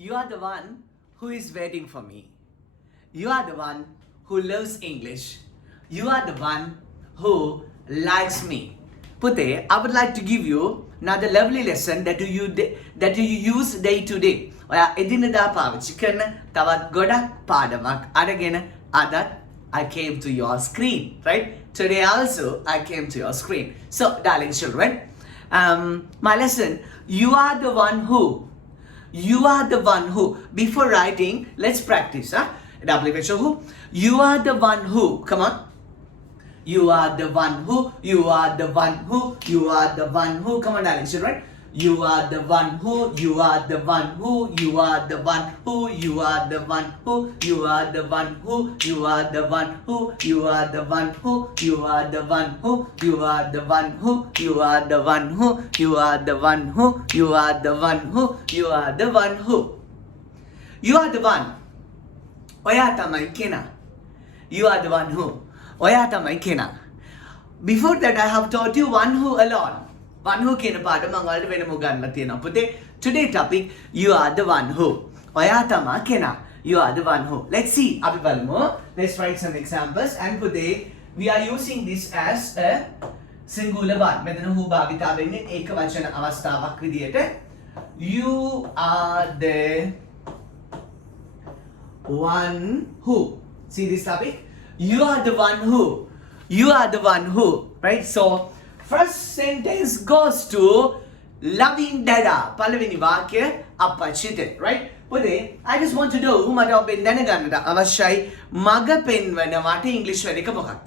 You are the one who is waiting for me. You are the one who loves English. You are the one who likes me. Pute, I would like to give you another lovely lesson that you use day to day. ඔයා එදිනෙදා පාවිච්චි කරන තවත් ගොඩක් පාඩමක් අරගෙන අදත් I came to your screen, right? Today also I came to your screen. So, darling children, my lesson, you are the one who. You are the one who. Before writing, let's practice. Who? You are the one who. Come on. You are the one who. You are the one who. You are the one who. Come on, darling children. You are the one who. You are the one who. You are the one who. You are the one who. You are the one who. You are the one who. You are the one who. You are the one who. You are the one who. You are the one who. You are the one who. You are the one who. You are the one who. You are the one. ඔයා තමයි කෙනා. You are the one who. ඔයා තමයි කෙනා. Before that I have taught you one who alone. One who කියන පාඩම මම ඔයාලට වෙනම ගන්නලා තියෙනවා. පුතේ today topic you are the one who. ඔයා තමයි කෙනා. You are the one who. Let's see. අපි බලමු. Let's write some examples and පුතේ we are using this as a singular one. මෙතන who භාවිතා වෙන්නේ ඒක වචන අවස්ථාවක් විදියට. You are the one who. See this topic? You are the one who. You are the one who. Right? So, first sentence goes to loving dada. පළවෙනි වාක්‍ය අපච්චිට. Right? පුතේ, I just want to know මට ඔබෙන් දැනගන්නට අවශ්‍යයි මග පෙන්වනවට ඉංග්‍රීසි වල එක මොකක්ද?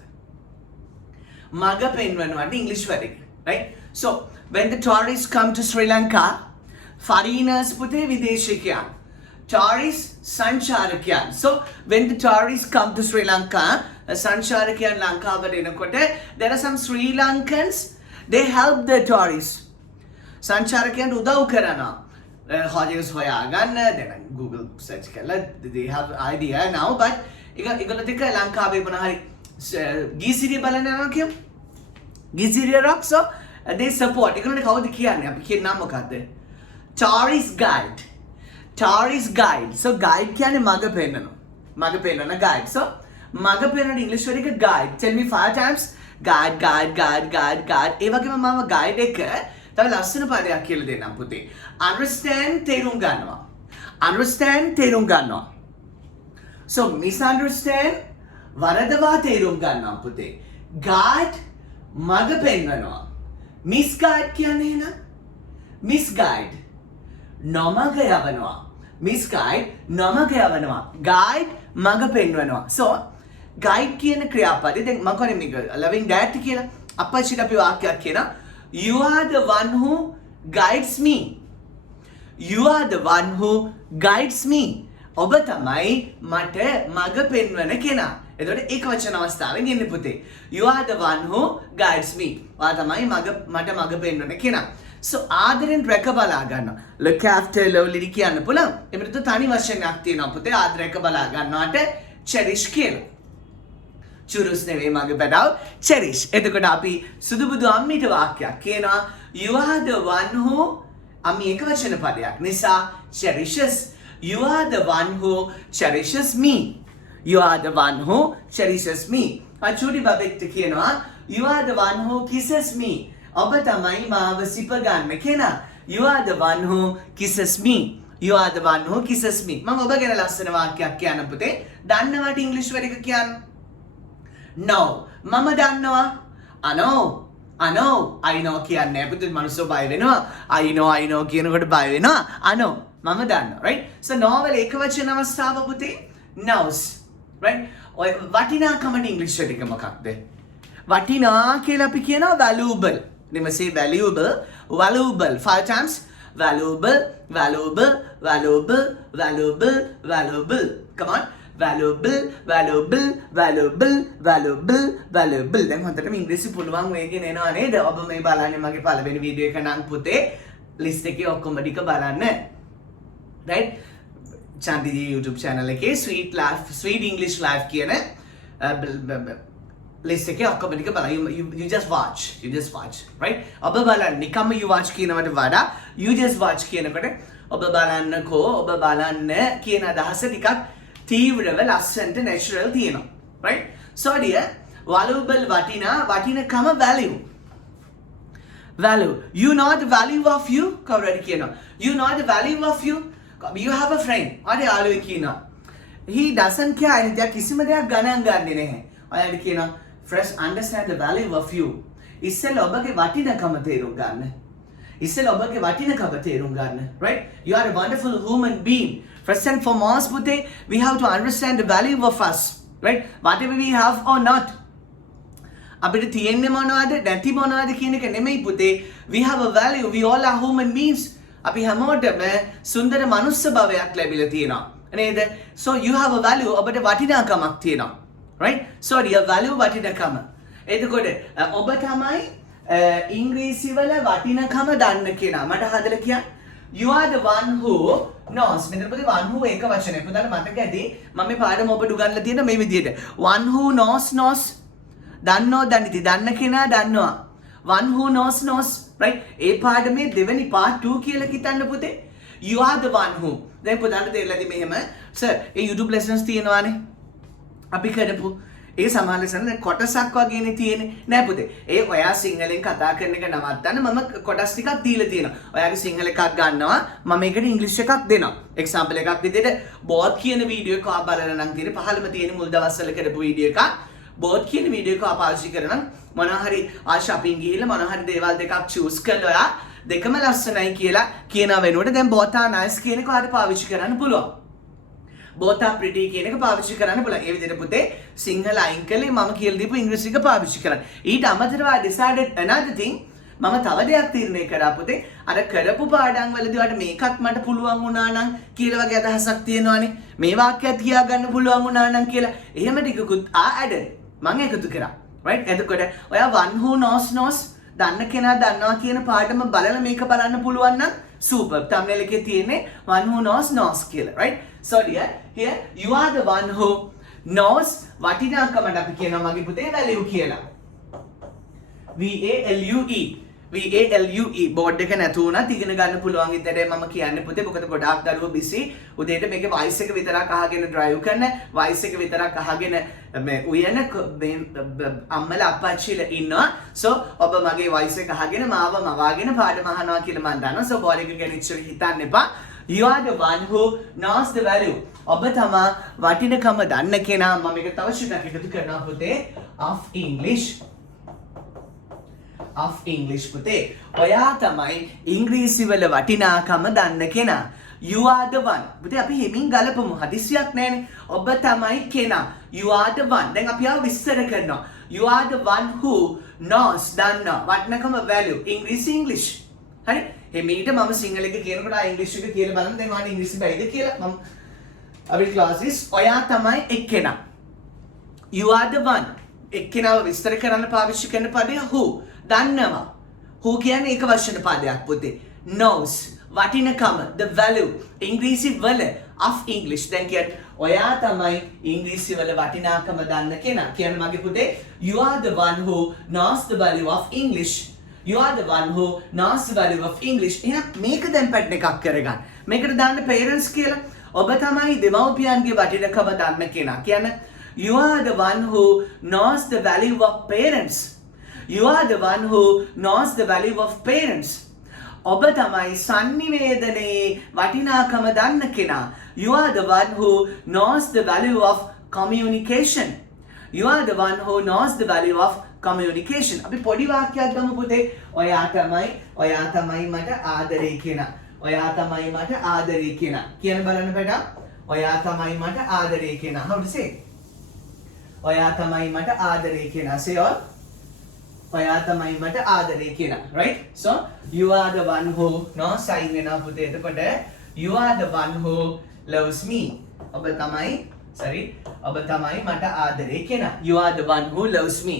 මග පෙන්වනවට ඉංග්‍රීසි වල එක. Right? So, when the tourists come to Sri Lanka, foreigners පුතේ විදේශිකයන්. Tourists, සංචාරකයන්. So, when the tourists come to Sri Lanka, සංචාරකයන් ලංකාවට එනකොට, there are some Sri Lankans, they help the tourists. සංචාරකයන්ට උදව් කරනවා. Hotels හොයාගන්න, then Google search කරලා, they have idea now, but ඒගොල්ලෝ ටික ලංකාවේ මොන හරි ගීසිරිය බලන්න යනවා කියමු. ගීසිරිය rock, so they support. ඒගොල්ලන්ට කවුද කියන්නේ? අපි කියන නම මොකද්ද? Tourist guide. Tourist guide. So guide කියන්නේ මග පෙන්නනවා. මග පෙන්නන guide. So මග පෙන්නන English වල එක guide. Tell me 5 times. Guide, guide, guide, guide, guide. ඒ වගේම මම guide එක තව ලස්සන පදයක් කියලා දෙන්නම් පුතේ. Understand තේරුම් ගන්නවා. Understand තේරුම් ගන්නවා. So misunderstand වරදවා තේරුම් ගන්නවා පුතේ. Guide මග පෙන්නනවා. Misguide කියන්නේ එහෙනම් misguide නොමග යවනවා. Misguide නොමග යවනවා. Guide මග පෙන්වනවා. So guide කියන ක්‍රියාපදේ දැන් මම කියන්නේ මේක loving dad කියලා අපච්චිට අපි වාක්‍යයක් කියනවා. You are the one who guides me. You are the one who guides me. ඔබ තමයි මට මග පෙන්වන කෙනා. එතකොට ඒක වචන අවස්ථාවෙන් එන්නේ පුතේ. You are the one who guides me. ඔයා තමයි මට මග පෙන්වන කෙනා. So ආදරෙන් රැක බලා ගන්නවා. Look after lovely කියන්න පුළුවන්. එමෙතන තනි වචනයක් තියෙනවා පුතේ ආදර රැක බලා ගන්නවට cherish කියලා. චුරුස් නෙවෙයි මගේ බඩව cherish. එතකොට අපි සුදුබුදු අම්මිට වාක්‍යයක් කියනවා you are the one who අම්මි එක වචන පදයක් නිසා cherishes. You are the one who cherishes me. You are the one who cherishes me. අචුඩි බබෙක්ට කියනවා you are the one who kisses me. ඔබ තමයි මාව සිප ගන්න කෙනා. You are the one who kisses me. You are the one who kisses me. මම ඔබ ගැන ලස්සන වාක්‍යයක් කියන්න පුතේ. දන්නවට ඉංග්‍රීසි වල එක කියන්න. No. මම දන්නවා. I know. I know කියන්නේ පුතේ මනුස්සෝ බය වෙනවා. I know කියනකොට බය වෙනවා. I know. මම දන්නවා. Right? So no වල එක වචන අවස්ථාව පුතේ knows. Right? ඔය වටිනාකමට ඉංග්‍රීසි වල එක මොකක්ද? වටිනා කියලා අපි කියනවා valuable. They must say valuable. 5 times. Valuable. Come on. Valuable. දැන් හොඳටම ඉංග්‍රීසි පුළුවන් වේගෙන එනවා නේද? ඔබ මේ බලන්නේ මගේ පළවෙනි වීඩියෝ එක නම් පුතේ ලිස්ට් එකේ ඔක්කොම ටික බලන්න. Right? චන්දිජී YouTube channel එකේ sweet English live කියන list එකේ ඔක්කොම ටික බලන්න. You just watch. Right? ඔබ බලන්න. නිකම්ම you watch කියනවට වඩා you just watch කියනකොට ඔබ බලන්නකෝ, ඔබ බලන්න කියන අදහස ටිකක් තීව්‍රව ලස්සනට natural තියෙනවා. Right? So dear, valuable වටිනකම value. You know the value of you? කවුරුහරි කියනවා. You know the value of you? You have a friend. අර යාළුවෙක් කියනවා. He doesn't care anything. කිසිම දෙයක් ගණන් ගන්නේ නැහැ. ඔයාලට කියනවා first understand the value of you. ඉස්සෙල්ලා ඔබගේ වටිනකම තේරුම් ගන්න. Right? You are a wonderful human being. First and foremost, පුතේ, we have to understand the value of us. Right? Whatever we have or not. අපිට තියෙන්නේ මොනවද නැති මොනවද කියන එක නෙමෙයි පුතේ. We have a value. We all are human beings. අපි හැමෝටම සුන්දර මනුස්ස භවයක් ලැබිලා තියෙනවා. නේද? So you have a value. ඔබට වටිනාකමක් තියෙනවා. Right? So your value වටිනාකම. එතකොට ඔබ තමයි ඉංග්‍රීසි වල වටිනාකම දන්න කෙනා. මට හදලා කියන්න. You are the one who knows. මෙතන පුතේ one who එක වචනයක්. පුතාට මතක ඇති මම මේ පාඩම ඔබට උගන්ලා තියෙන මේ විදිහට. One who knows. දන්නෝ දනිති දන්න කෙනා දන්නවා. One who knows. Right? ඒ පාඩමේ දෙවෙනි part 2 කියලා හිතන්න පුතේ. You are the one who. දැන් පුතාට තේරෙලාද මෙහෙම? Sir, ඒ YouTube lessons තියෙනවානේ. අපි කරපු ඒ සමාන lesson දැන් කොටසක් වගේනේ තියෙන්නේ. නෑ පුතේ. ඒ ඔයා සිංහලෙන් කතා කරන එක නවත්තන්න මම කොටස් ටිකක් දීලා තියෙනවා. ඔයාගේ සිංහල එකක් ගන්නවා. මම ඒකට ඉංග්‍රීසි එකක් දෙනවා. example එකක් විදිහට both කියන වීඩියෝ එක ඔයා බලලා නම් තියෙන්නේ. පහළම තියෙන මුල් දවස්වල කරපු වීඩියෝ එකක්. both කියන වීඩියෝ එක පාවිච්චි කරන මොනවා හරි shopping ගිහිල්ලා මොනවා හරි දේවල් දෙකක් choose කරලා ඔයා දෙකම ලස්සනයි කියලා කියන වෙනුවට දැන් both are nice කියන එක ඔයාලට පාවිච්චි කරන්න පුළුවන්. both are pretty කියන එක පාවිච්චි කරන්න පුළුවන්. ඒ විදිහට පුතේ සිංහල අයින් කළේ මම කියලා දීපු ඉංග්‍රීසි එක පාවිච්චි කරන්න. ඊට අමතරව I decided another thing. මම තව දෙයක් තීරණය කරා පුතේ. අර කරපු පාඩම් වලදී ඔයාලට මේකත් මට පුළුවන් වුණා නම් කියලා වගේ අදහසක් තියෙනවානේ. මේ වාක්‍යයක් තියා ගන්න පුළුවන් වුණා නම් කියලා. එහෙම ටිකකුත් added මම එකතු කරා. Right? එතකොට ඔයා one who knows දන්න කෙනා දන්නවා කියන පාඩම බලලා මේක බලන්න පුළුවන් නම් super. thumbnail එකේ තියෙන්නේ one who knows කියලා. Right? So dear, here you are the one who knows වටිනාකමට අපි කියනවා මගේ පුතේ value කියලා. VALUE board එක නැතු වුණත් ඉගෙන ගන්න පුළුවන් විදිහට මම කියන්නේ පුතේ. මොකද ගොඩාක් දරුවෝ busy උදේට මේකේ voice එක විතරක් අහගෙන drive කරන, voice එක විතරක් අහගෙන මේ උයන අම්මලා අප්පච්චිලා ඉන්නවා. so ඔබ මගේ voice එක අහගෙන මාව මවාගෙන පාඩම අහනවා කියලා මම දන්නවා. so board එක ගැන ඉච්චර හිතන්න එපා. You are the one who knows the value. ඔබ තමා වටිනකම දන්න කෙනා. මම මේක තව ටිකක් එකතු කරනවා පුතේ. of English පුතේ. ඔයා තමයි ඉංග්‍රීසි වල වටිනාකම දන්න කෙනා. You are the one. පුතේ අපි හිමින් ගලපමු. හදිසියක් නැහැනේ. ඔබ තමයි කෙනා. You are the one. දැන් අපි ආව විස්තර කරනවා. You are the one who knows දන්නා වටිනකම value. English. හරි? හිමීට මම සිංහල එක කියනකොට ඉංග්‍රීසි එක කියලා බලන්න. දැන් ඔයාලා ඉංග්‍රීසි බැයිද කියලා මම අපි classes ඔයා තමයි එක්කෙනා. You are the one. එක්කෙනාව විස්තර කරන්න පාවිච්චි කරන පදය who. දන්නවා. who කියන්නේ එක වචන පදයක් පුතේ. knows වටිනකම the value ඉංග්‍රීසි වල of English. දැන් කියන්නේ ඔයා තමයි ඉංග්‍රීසි වල වටිනාකම දන්න කෙනා. කියන්නේ මගේ පුතේ you are the one who knows the value of English. You are the one who knows the value of English. එහෙනම් මේක දැන් පැට් එකක් කරගන්න. මේකට දාන්න parents කියලා. ඔබ තමයි දෙමව්පියන්ගේ වටිනකම දන්න කෙනා. කියන්නේ you are the one who knows the value of parents. You are the one who knows the value of parents. ඔබ තමයි sannivedanaye වටිනාකම දන්න කෙනා. You are the one who knows the value of communication. You are the one who knows the value of communication. අපි පොඩි වාක්‍යයක් ගමු පුතේ. ඔයා තමයි මට ආදරේ කෙනා. ඔයා තමයි මට ආදරේ කෙනා. කියන බලන්න බඩ. ඔයා තමයි මට ආදරේ කෙනා. How to say? ඔයා තමයි මට ආදරේ කෙනා. Say all. ඔයා තමයි මට ආදරේ කෙනා. Right? So you are the one who sign වෙනවා පුතේ. එතකොට you are the one who loves me. ඔබ තමයි මට ආදරේ කෙනා. You are the one who loves me.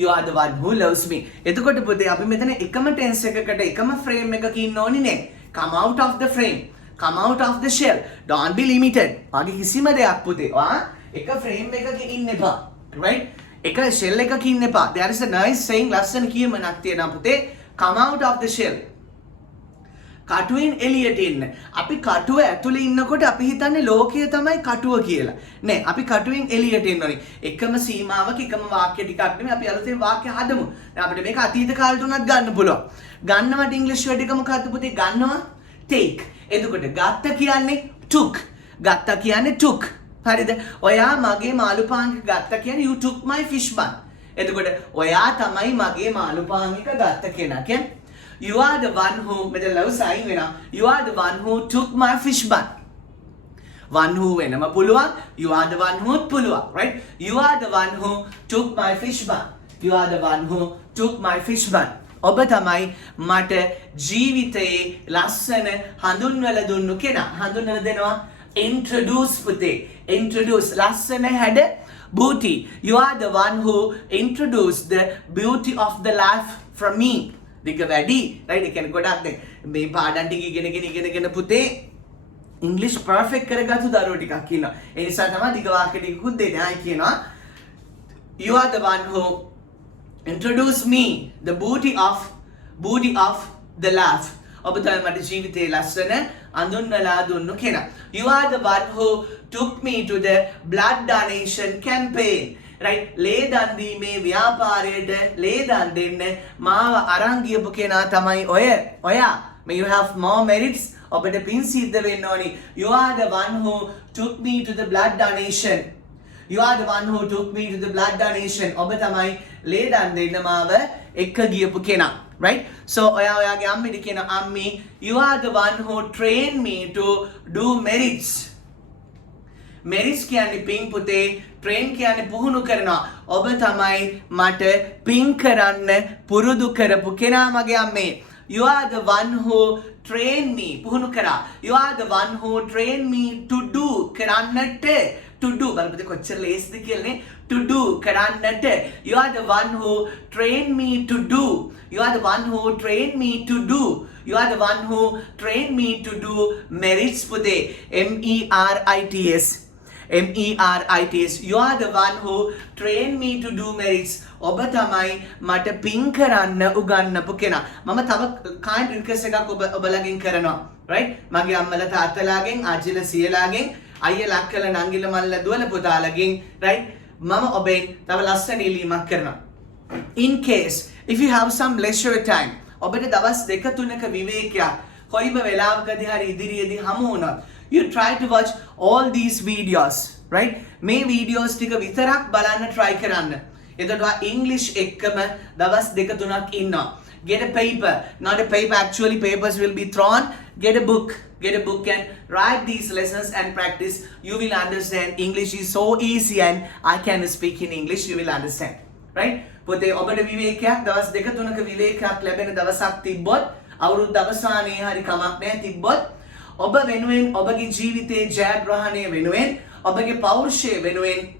You are the one who loves me. එතකොට පුතේ අපි මෙතන එකම tense එකකට එකම frame එකක ඉන්න ඕනි නේ. Come out of the frame. Come out of the shell. Don't be limited. වගේ කිසිම දෙයක් පුතේ. එක frame එකක ඉන්න එපා. Right? එක shell එකක ඉන්න එපා. There is a nice saying ලස්සන කියමනක් තියෙනවා පුතේ. Come out of the shell. කටුවෙන් එළියට එන්න. අපි කටුව ඇතුලේ ඉන්නකොට අපි හිතන්නේ ලෝකය තමයි කටුව කියලා. නෑ, අපි කටුවෙන් එළියට එන්න ඕනේ. එකම සීමාවක එකම වාක්‍ය ටිකක් නෙමෙයි අපි අලුතෙන් වාක්‍ය හදමු. දැන් අපිට මේක අතීත කාලේ තුනක් ගන්න පුළුවන්. ගන්නවට ඉංග්‍රීසි වර්ඩ් එක මොකක්ද පුතේ? ගන්නවා take. එතකොට ගත්ත කියන්නේ took. ගත්ත කියන්නේ took. හරිද? ඔයා මගේ මාළු පාංගික ගත්ත කියන්නේ you took my fish bun. එතකොට ඔයා තමයි මගේ මාළු පාංගික ගත්ත කෙනා. කියන්නේ you are the one who මෙතන ලව් සයින් වෙනවා. you are the one who took my fish bun. one who වෙනම පුළුවන්. you are the one who පුළුවන්. right? you are the one who took my fish bun. you are the one who took my fish bun. ඔබ තමයි මට ජීවිතයේ ලස්සන හඳුන්වලා දුන්නු කෙනා. හඳුන්වලා දෙනවා introduce පුතේ. introduce ලස්සන හැඩ beauty. you are the one who introduced the beauty of the life from me. දිග වැඩි right ඒ කියන්නේ ගොඩක් දැන් මේ පාඩම් ටික ඉගෙනගෙන පුතේ ඉංග්‍රීසි පර්ෆෙක්ට් කරගත්තු දරුවෝ ටිකක් ඉන්නවා. ඒ නිසා තමයි දිග වාක්‍ය ටිකකුත් දෙන්නේ. ආයි කියනවා you are the one who introduce me the beauty of the life. ඔබ තමයි මට ජීවිතේ ලස්සන අඳුන්වලා දුන්නු කෙනා. you are the one who took me to the blood donation campaign. right? ලේ දන් දීමේ ව්‍යාපාරයට ලේ දන් දෙන්න මාව අරන් ගියපු කෙනා තමයි ඔයා. may you have more merits. ඔබට පින් සිද්ධ වෙන්න ඕනි. you are the one who took me to the blood donation. you are the one who took me to the blood donation. ඔබ තමයි ලේ දන් දෙන්න මාව එක්ක ගියපු කෙනා. right? so ඔයාගේ අම්මිට කියන අම්මි you are the one who trained me to do merits. merits කියන්නේ පින් පුතේ. train කියන්නේ පුහුණු කරනවා. ඔබ තමයි මට පින් කරන්න පුරුදු කරපු කෙනා මගේ අම්මේ. you are the one who trained me පුහුණු කරා. you are the one who trained me to do කරන්නට to do බලපද කොච්චර ලේසිද කියලානේ. to do කරන්නට. you are the one who trained me to do. you are the one who trained me to do. you are the one who trained me to do merits පුතේ. merits. merits. you are the one who trained me to do merits. ඔබ තමයි මට පින් කරන්න උගන්වපු කෙනා. මම තව kind request එකක් ඔබලගෙන් කරනවා. right? මගේ අම්මලා තාත්තලාගෙන් ආච්චිලා සීයලාගෙන් අයියලා අක්කලා නංගිලා මල්ලා දුවලා පුතාලාගෙන් right? මම ඔබෙන් තව ලස්සන ඉල්ලීමක් කරනවා. in case if you have some leisure time ඔබට දවස් දෙක තුනක විවේකයක් කොයිම වෙලාවකදී හරි ඉදිරියේදී හමු වුණොත් you try to watch all these videos. right? මේ videos ටික විතරක් බලන්න try කරන්න. එතකොට English එක්කම දවස් දෙක තුනක් ඉන්නවා. get a paper. not a paper, actually papers will be thrown. get a book and write these lessons and practice. you will understand. English is so easy and I can speak in English. you will understand. right? පොතේ ඔබට විවේකයක් දවස් දෙක තුනක විවේකයක් ලැබෙන දවසක් තිබ්බොත් අවුරුද්ද අවසානයේ හරි කමක් නැහැ තිබ්බොත් ඔබ වෙනුවෙන් ඔබගේ ජීවිතයේ ජයග්‍රහණය වෙනුවෙන් ඔබගේ පෞරුෂය වෙනුවෙන්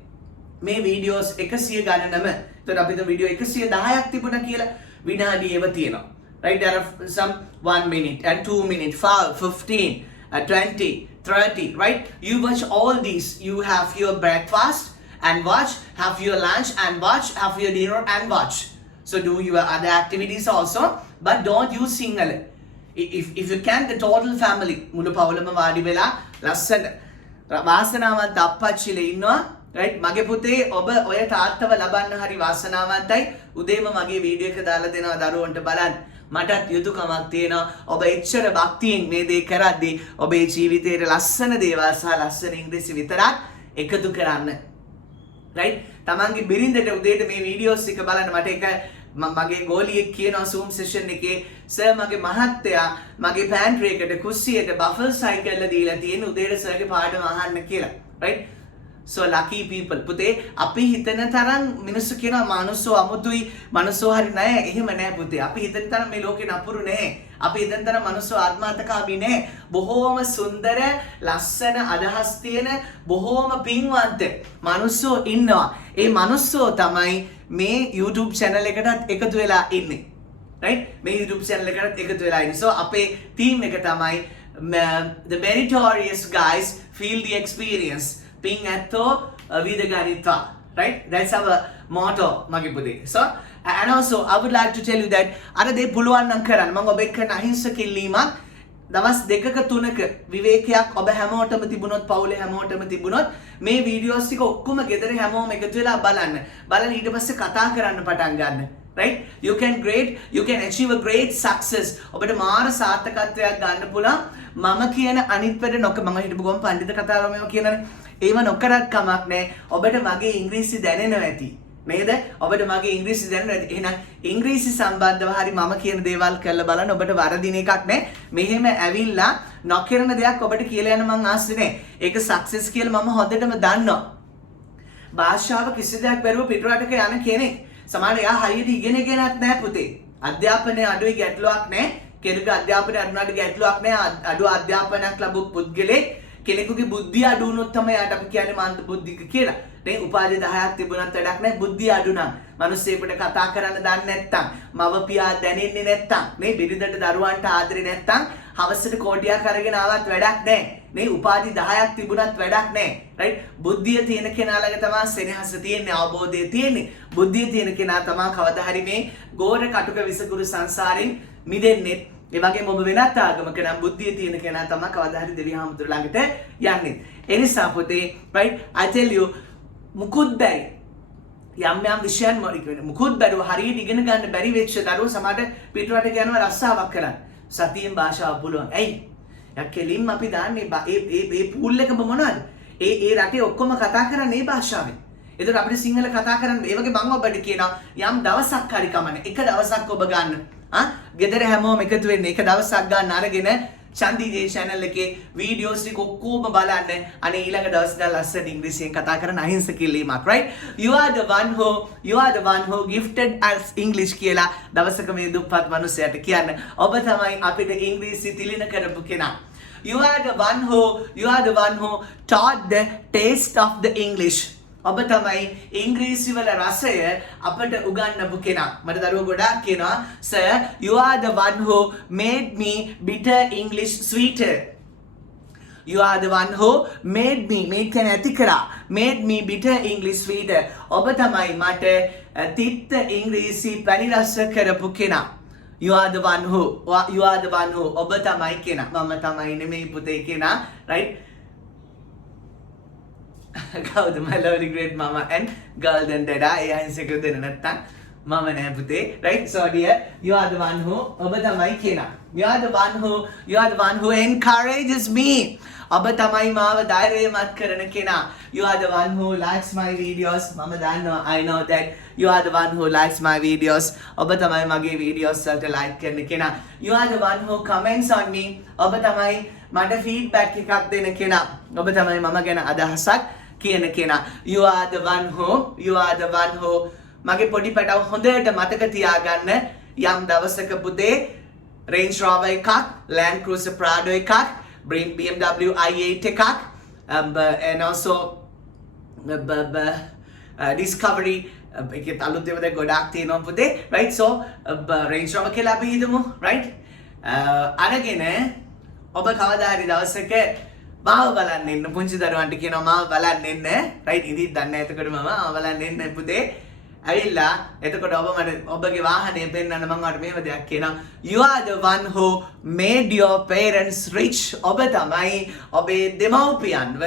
මේ වීඩියෝස් 100 ගණනම. එතකොට අපිට වීඩියෝ 110ක් තිබුණා කියලා විනාඩි ඒව තියෙනවා. right? there are some 1 minute and 2 minute 5 15 20 30. right? you watch all these. you have your breakfast and watch, have your lunch and watch, have your dinner and watch. so do your other activities also, but don't use single. if you can, the total family මුළු පවුලම වාඩි වෙලා ලස්සන වාසනාවන්ත අප්පච්චිලා ඉන්නවා. right? මගේ පුතේ ඔබ ඔය තාත්තව ලබන්න හරි වාසනාවන්තයි. උදේම මගේ වීඩියෝ එක දාලා දෙනවා දරුවන්ට බලන්න. මටත් යුතුයකමක් තියෙනවා. ඔබ එච්චර භක්තියෙන් මේ දේ කරද්දී ඔබේ ජීවිතේට ලස්සන දේවල් සහ ලස්සන ඉංග්‍රීසි විතරක් එකතු කරන්න. right? තමන්ගේ බිරිඳට උදේට මේ වීඩියෝස් ටික බලන්න. මට එක මගේ ගෝලියෙක් කියනවා Zoom session එකේ සර් මගේ මහත්තයා මගේ pantry එකට කුස්සියට බෆල් සයිකල් දීලා තියෙන උදේට සර්ගේ පාඩම අහන්න කියලා. right? so lucky people. පුතේ අපි හිතන තරම් මිනිස්සු කියනවා මනුස්සෝ අමුතුයි මනුස්සෝ හරි නැහැ. එහෙම නැහැ පුතේ. අපි හිතන තරම් මේ ලෝකේ නපුරු නැහැ. අපි හිතන තරම් මනුස්සෝ ආත්මාර්ථකාමී නැහැ. බොහෝම සුන්දර ලස්සන අදහස් තියෙන බොහෝම පින්වන්ත මනුස්සෝ ඉන්නවා. ඒ මනුස්සෝ තමයි මේ YouTube channel එකටත් එකතු වෙලා ඉන්නේ. right? මේ YouTube channel එකටත් එකතු වෙලා ඉන්නේ. so අපේ team එක තමයි the meritorious guys feel the experience. පින් ඇත්තෝ විදගනිත්වා. right? That's our motto mage pude. So and also I would like to tell you that අර දේ පුළුවන් නම් කරන්න. මම ඔබ එක්ක අහිංසක ඉල්ලීමක් දවස් දෙකක තුනක විවේකයක් ඔබ හැමෝටම තිබුණොත් පවුලේ හැමෝටම තිබුණොත් මේ වීඩියෝස් ටික ඔක්කොම ගෙදර හැමෝම එකතු වෙලා බලන්න. බලලා ඊට පස්සේ කතා කරන්න පටන් ගන්න. Right? You can achieve a great success. ඔබට මාර සාර්ථකත්වයක් ගන්න පුළුවන්. මම කියන අනිත් වැඩ නොක මම හිටපු ගොම් පඬිත කතාවම කියනනේ. ඒව නොකරත් කමක් නැහැ. ඔබට මගේ ඉංග්‍රීසි දැනෙනවා ඇති. නේද? ඔබට මගේ ඉංග්‍රීසි දැනෙනවා ඇති. එහෙනම් ඉංග්‍රීසි සම්බන්ධව හරි මම කියන දේවල් කරලා බලන්න ඔබට වරදින එකක් නැහැ. මෙහෙම ඇවිල්ලා නොකරන දෙයක් ඔබට කියලා යන මං ආස්සේ නැහැ. ඒක සක්සස් කියලා මම හොඳටම දන්නවා. භාෂාව කිසි දෙයක් බැරුව පිටරටක යන කෙනෙක් සමහරවිට එයා හයියට ඉගෙනගෙනත් නැහැ පුතේ. අධ්‍යාපනයේ අඩුයි ගැටලුවක් නැහැ. කෙනෙකුගේ අධ්‍යාපනයේ අඩුනාට ගැටලුවක් නැහැ. අඩු අධ්‍යාපනයක් ලැබු පුද්ගලෙක් කෙනෙකුගේ බුද්ධිය අඩු වුණොත් තමයි යාට අපි කියන්නේ මාන්ත බුද්ධික කියලා. දැන් උපාධි 10ක් තිබුණත් වැඩක් නැහැ බුද්ධිය අඩු නම්. මිනිස්සෙකුට කතා කරන්න දන්නේ නැත්නම්, මව්පියා දැනෙන්නේ නැත්නම්, මේ බිරිඳට දරුවන්ට ආදරේ නැත්නම්, හවසට කෝටියක් අරගෙන ආවත් වැඩක් නැහැ. මේ උපාධි 10ක් තිබුණත් වැඩක් නැහැ. right? බුද්ධිය තියෙන කෙනා ළඟ තමයි සෙනෙහස තියෙන්නේ, අවබෝධය තියෙන්නේ. බුද්ධිය තියෙන කෙනා තමයි කවදා හරි මේ ගෝර කටුක විසකුරු සංසාරෙන් මිදෙන්නේ. ඒ වගේම ඔබ වෙනත් ආගමක නම් බුද්ධිය තියෙන කෙනා තමයි කවදා හරි දෙවියන් හමුදුර ළඟට යන්නේ. ඒ නිසා පුතේ right I tell you මුකුත් බැරි යම් යම් විෂයන් මුකුත් බැරුව හරියට ඉගෙන ගන්න බැරි වෙච්ච දරුවෝ සමහරට පිටරටක යනවා රස්සාවක් කරන්න. සතියෙන් භාෂාව පුළුවන්. ඇයි? යක්කෙලින්ම අපි දාන්නේ මේ පූල් එකම මොනවද? ඒ රටේ ඔක්කොම කතා කරන්නේ මේ භාෂාවෙන්. ඒතර අපිට සිංහල කතා කරන්න ඒ වගේ මම ඔබට කියනවා යම් දවසක් හරි කමන්නේ. එක දවසක් ඔබ ගන්න. ගෙදර හැමෝම එකතු වෙන්න එක දවසක් ගන්න අරගෙන චන්දීජේ channel එකේ වීඩියෝස් ටික ඔක්කොම බලන්න. අනේ ඊළඟ දවස්වල ලස්සන ඉංග්‍රීසියෙන් කතා කරන අහිංසක ඉල්ලීමක් right? You are the one who gifted us English කියලා දවසක මේ දුප්පත් මිනිසයාට කියන්න. ඔබ තමයි අපිට ඉංග්‍රීසි තිලින කරපු කෙනා. You are the one who taught the taste of the English. ඔබ තමයි ඉංග්‍රීසි වල රසය අපට උගන්වපු කෙනා. මට දරුවෝ ගොඩාක් කියනවා sir you are the one who made me bitter English sweeter. You are the one who made කියන ඇති කරා made me bitter English sweeter. ඔබ තමයි මට තිත්ත ඉංග්‍රීසි පැණි රස කරපු කෙනා. You are the one who ඔබ තමයි කෙනා. මම තමයි නෙමෙයි පුතේ කෙනා right? Gautam, my lovely great mama and girl then dada ඒ අහිංසක දෙන්න නැත්තම් මම නෑ පුතේ right? So dear you are the one who ඔබ තමයි කෙනා. You are the one who encourages me. ඔබ තමයි මාව ධෛර්යමත් කරන කෙනා. You are the one who likes my videos. මම දන්නවා I know that you are the one who likes my videos. ඔබ තමයි මගේ videos වලට like කරන කෙනා. You are the one who comments on me. ඔබ තමයි මට feedback එකක් දෙන කෙනා. ඔබ තමයි මම ගැන අදහසක් කියන කෙනා. You are the one who මගේ පොඩි පැටව හොඳට මතක තියාගන්න යම් දවසක පුතේ Range Rover එකක්, Land Cruiser Prado එකක්, BMW i8 එකක් and also Discovery එකේ අලුත් ඒවා ගොඩාක් තියෙනවා පුතේ right? So Range Rover කියලා අපි හිතමු right? අරගෙන ඔබ කවදා හරි දවසක මාව බලන්න එන්න පුංචි දරුවන්ට කියනවා මාව බලන්න එන්න right? ඉතින් දන්නේ එතකොට මම බලන්න එන්න පුතේ ඇවිල්ලා එතකොට ඔබ මට ඔබගේ වාහනය පෙන්නන්න මම ඔයාලට මේව දෙයක් කියනවා. You are the one who made your parents rich. ඔබ තමයි ඔබේ දෙමව්පියන්ව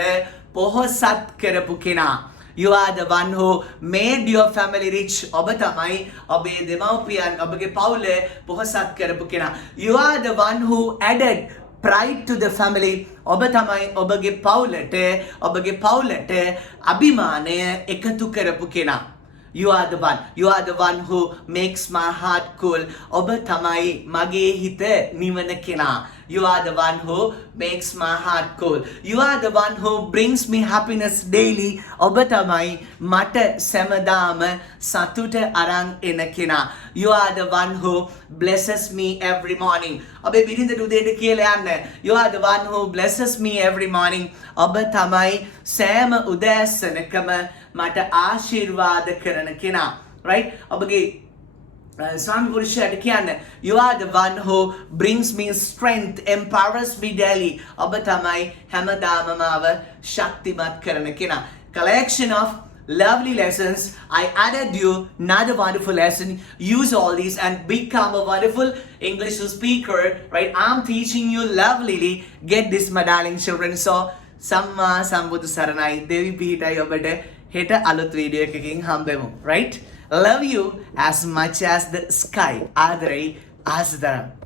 පොහොසත් කරපු කෙනා. You are the one who made your family rich. ඔබ තමයි ඔබේ දෙමව්පියන් ඔබගේ පවුල පොහොසත් කරපු කෙනා. You are the one who added pride to the family. ඔබ තමයි ඔබගේ පවුලට අභිමානය එකතු කරපු කෙනා. You are the one who makes my heart cool. ඔබ තමයි මගේ හිත නිවන කෙනා. You are the one who makes my heart cool. You are the one who brings me happiness daily. ඔබ තමයි මට සෑමදාම සතුට අරන් එන කෙනා. You are the one who blesses me every morning. ඔබේ බිරිඳට උදේට කියලා යන්න. You are the one who blesses me every morning. ඔබ තමයි සෑම උදෑසනකම මට ආශිර්වාද කරන කෙනා. right? ඔබගේ ස්වාමි පුරුෂයාට කියන්න you are the one who brings me strength, empowers me daily. ඔබ තමයි හැමදාම මාව ශක්තිමත් කරන කෙනා. Collection of lovely lessons. I added you another wonderful lesson. Use all these and become a wonderful English speaker, right? I'm teaching you lovelily. Get this, my darling children. So, Samma Sambuddha Saranai, Devi Pita Yobade, Heta Alut video kicking Hambemu, right? Love you as much as the sky. Adre Asdaram.